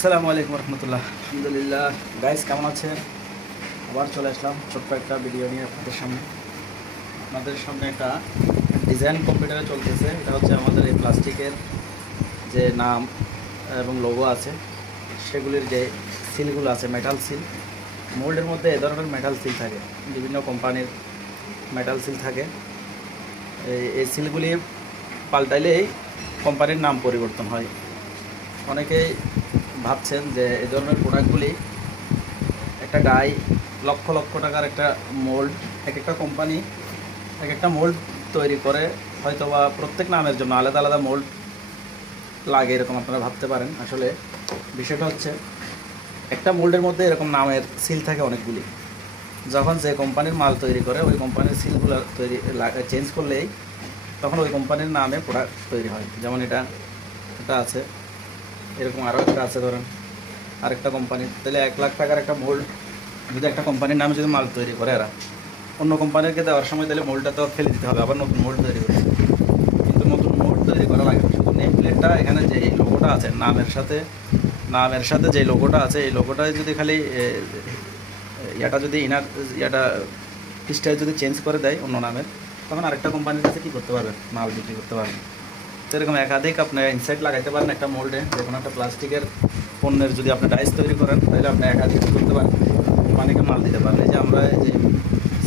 আসসালামু আলাইকুম রহমতুল্লাহ। আলহামদুলিল্লাহ গাইস, কেমন আছেন? আবার চলে আসলাম ছোট্ট একটা ভিডিও নিয়ে আপনাদের সামনে একটা ডিজাইন কম্পিউটারে চলতেছে। এটা হচ্ছে আমাদের এই প্লাস্টিকের যে নাম এবং লোগো আছে সেগুলির যে সিলগুলো আছে, মেটাল সিল। মোল্ডের মধ্যে এ ধরনের মেটাল সিল থাকে, বিভিন্ন কোম্পানির মেটাল সিল থাকে। এই সিলগুলি পাল্টাইলেই কোম্পানির নাম পরিবর্তন হয়। অনেকেই ভাবছেন যে এই ধরনের প্রোডাক্টগুলি একটা গায়ে লক্ষ লক্ষ টাকার একটা মোল্ড, এক একটা কোম্পানি এক একটা মোল্ড তৈরি করে, হয়তো বা প্রত্যেক নামের জন্য আলাদা আলাদা মোল্ড লাগে, এরকম আপনারা ভাবতে পারেন। আসলে বিষয়টা হচ্ছে একটা মোল্ডের মধ্যে এরকম নামের সিল থাকে অনেকগুলি। যখন যে কোম্পানির মাল তৈরি করে ওই কোম্পানির সিলগুলো চেঞ্জ করলেই তখন ওই কোম্পানির নামে প্রোডাক্ট তৈরি হয়। যেমন এটা আছে, এরকম আরও একটা আছে, ধরেন আরেকটা কোম্পানির। তাহলে 1,00,000 টাকার একটা মোল্ড যদি একটা কোম্পানির নামে যদি মাল তৈরি করে এরা অন্য কোম্পানিকে দেওয়ার সময়, তাহলে মোল্ডটা তো ফেলে দিতে হবে, আবার নতুন মোল্ড তৈরি করতে। কিন্তু নতুন মোল্ড তৈরি করা লাগে না, শুধু নেম প্লেটটা এখানে যে লোগোটা আছে নামের সাথে যে লোগোটা আছে, এই লোগোটায় যদি খালি ইয়াটা যদি ইয়াটা পিসটায় যদি চেঞ্জ করে দেয় অন্য নামের, তখন আরেকটা কোম্পানির কাছে কী করতে পারবেন, মাল বিক্রি করতে পারবেন। তো এরকম একাধিক আপনি ইনসাইড লাগাইতে পারেন একটা মোল্ডে। যে কোনো একটা প্লাস্টিকের পণ্যের যদি আপনি ডাইস তৈরি করেন, তাহলে আপনি একাধিক করতে পারেন, কোম্পানিকে মাল দিতে পারেন। এই যে আমরা এই যে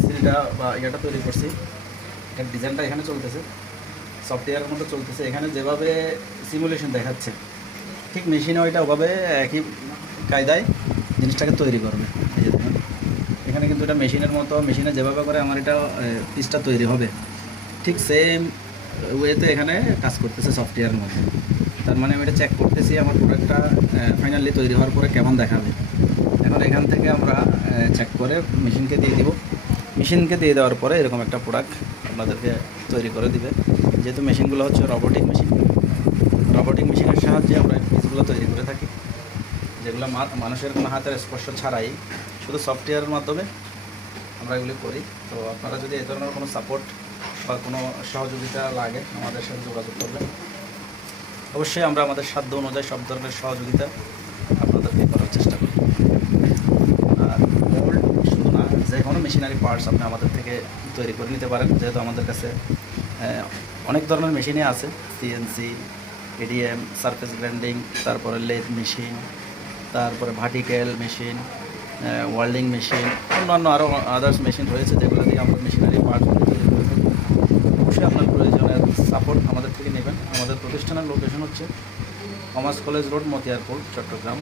সিলটা বা ইয়াটা তৈরি করছি, এর ডিজাইনটা এখানে চলতেছে, সফটওয়্যারের মতো চলতেছে। এখানে যেভাবে সিমুলেশন দেখাচ্ছে, ঠিক মেশিনে ওইটা ওভাবে একই কায়দায় জিনিসটাকে তৈরি করবে। এই যে দেখুন, এখানে কিন্তু এটা মেশিনের মতো, মেশিনে যেভাবে করে আমার এটা পিসটা তৈরি হবে, ঠিক সেম ওয়েতে এখানে কাজ করতেছে সফটওয়্যারের মধ্যে। তার মানে আমি এটা চেক করতেছি আমার প্রোডাক্টটা ফাইনালি তৈরি হওয়ার পরে কেমন দেখাবে। এখন এখান থেকে আমরা চেক করে মেশিনকে দিয়ে দিব। মেশিনকে দিয়ে দেওয়ার পরে এরকম একটা প্রোডাক্ট আপনাদেরকে তৈরি করে দিবে। যেহেতু মেশিনগুলো হচ্ছে রবোটিক মেশিনের সাহায্যে আমরা পিসগুলো তৈরি করে থাকি, যেগুলো মানুষের কোনো হাতের স্পর্শ ছাড়াই শুধু সফটওয়্যারের মাধ্যমে আমরা এগুলি করি। তো আপনারা যদি এই ধরনের কোনো সাপোর্ট বা কোনো সহযোগিতা লাগে, আমাদের সাথে যোগাযোগ করবেন। অবশ্যই আমরা আমাদের সাধ্য অনুযায়ী সব ধরনের সহযোগিতা আপনাদেরকে করার চেষ্টা করি। আর মোল্ড শুধু না, যে কোনো মেশিনারি পার্টস আপনি আমাদের থেকে তৈরি করে নিতে পারেন। যেহেতু আমাদের কাছে অনেক ধরনের মেশিনই আছে, সিএনসি, এডিএম, সারফেস গ্রাইন্ডিং, তারপরে লেথ মেশিন, তারপরে ভার্টিক্যাল মেশিন, ওয়েল্ডিং মেশিন, অন্যান্য আরও আদার্স মেশিন রয়েছে, যেগুলো দিয়ে আমরা মেশিনারি পার্টসগুলো তৈরি করে থাকি। অবশ্যই আপনার প্রয়োজনের সাপোর্ট আমাদের থেকে নেবেন। আমাদের প্রতিষ্ঠানের লোকেশন হচ্ছে কমার্স কলেজ রোড, মতিয়ারপুর, চট্টগ্রাম।